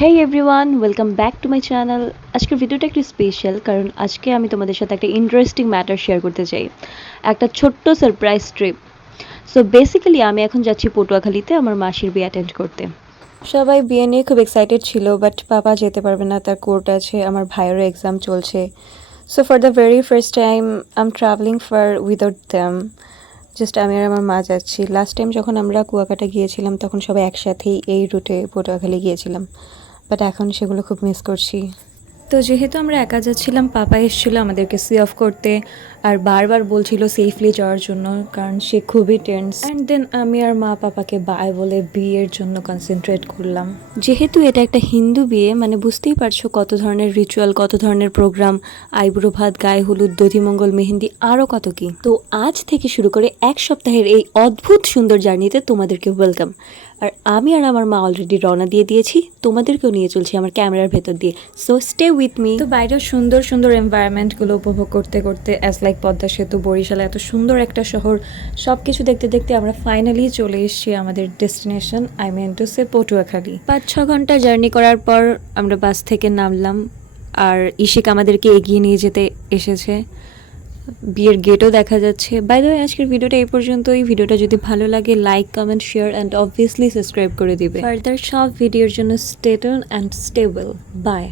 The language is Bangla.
Hey everyone, welcome back to my channel. আজকের ভিডিওটা একটু স্পেশাল কারণ আজকে আমি তোমাদের সাথে একটা ইন্টারেস্টিং ম্যাটার শেয়ার করতে চাই, একটা ছোট্ট সারপ্রাইজ ট্রিপ। সো বেসিক্যালি আমি এখন যাচ্ছি পটুয়াখালীতে আমার মাসির বিয়ে অ্যাটেন্ড করতে। সবাই বিয়ে নিয়ে খুব এক্সাইটেড ছিল, বাট পাপা যেতে পারবে না, তার কোর্ট আছে, আমার ভাইয়েরও এক্সাম চলছে। So for the very first time I am travelling for without them. Just আমি আর আমার মা যাচ্ছি। লাস্ট টাইম যখন আমরা কুয়াকাটা গিয়েছিলাম তখন সবাই একসাথেই এই রুটে পটুয়াখালী গিয়েছিলাম, বাট এখন সেগুলো খুব মিস করছি। তো যেহেতু আমরা একা যাচ্ছিলাম, পাপা এসেছিলো আমাদেরকে সি অফ করতে আর বারবার বলছিল সেফলি যাওয়ার জন্য, কারণ সে খুবই টেন্স। অ্যান্ড দেন আমি আর মা পাপাকে বাই বলে বিয়ের জন্য কনসেন্ট্রেট করলাম। যেহেতু এটা একটা হিন্দু বিয়ে, মানে বুঝতেই পারছো কত ধরনের রিচুয়াল, কত ধরনের প্রোগ্রাম, আইবুড়ো ভাত, গায়ে হলুদ, দধিমঙ্গল, মেহেন্দি, আরও কত কি। তো আজ থেকে শুরু করে এক সপ্তাহের এই অদ্ভুত সুন্দর জার্নিতে তোমাদেরকে ওয়েলকাম। আর আমি আর আমার মা অলরেডি রওনা দিয়ে দিয়েছি, তোমাদেরকেও নিয়ে চলছি আমার ক্যামেরার ভেতর দিয়ে। So stay with me. তো বাইরের সুন্দর সুন্দর এনভায়রনমেন্টগুলো উপভোগ করতে করতে, অ্যাজ লাইক পদ্মা সেতু, বরিশাল, এত সুন্দর একটা শহর, সব কিছু দেখতে দেখতে আমরা ফাইনালি চলে এসেছি আমাদের destination, I mean to say Patuakhali. 5-6 ঘন্টা জার্নি করার পর আমরা বাস থেকে নামলাম, আর ইশিক আমাদেরকে এগিয়ে নিয়ে যেতে এসেছে। বিয়ের গেটও দেখা যাচ্ছে। বাই দ্য ওয়ে, আজকের ভিডিওটা এই পর্যন্তই। ভিডিওটা যদি ভালো লাগে like, comment, share and obviously subscribe করে দিবে। ফার্দার সব ভিডিওর জন্য stay tuned and stay well. By.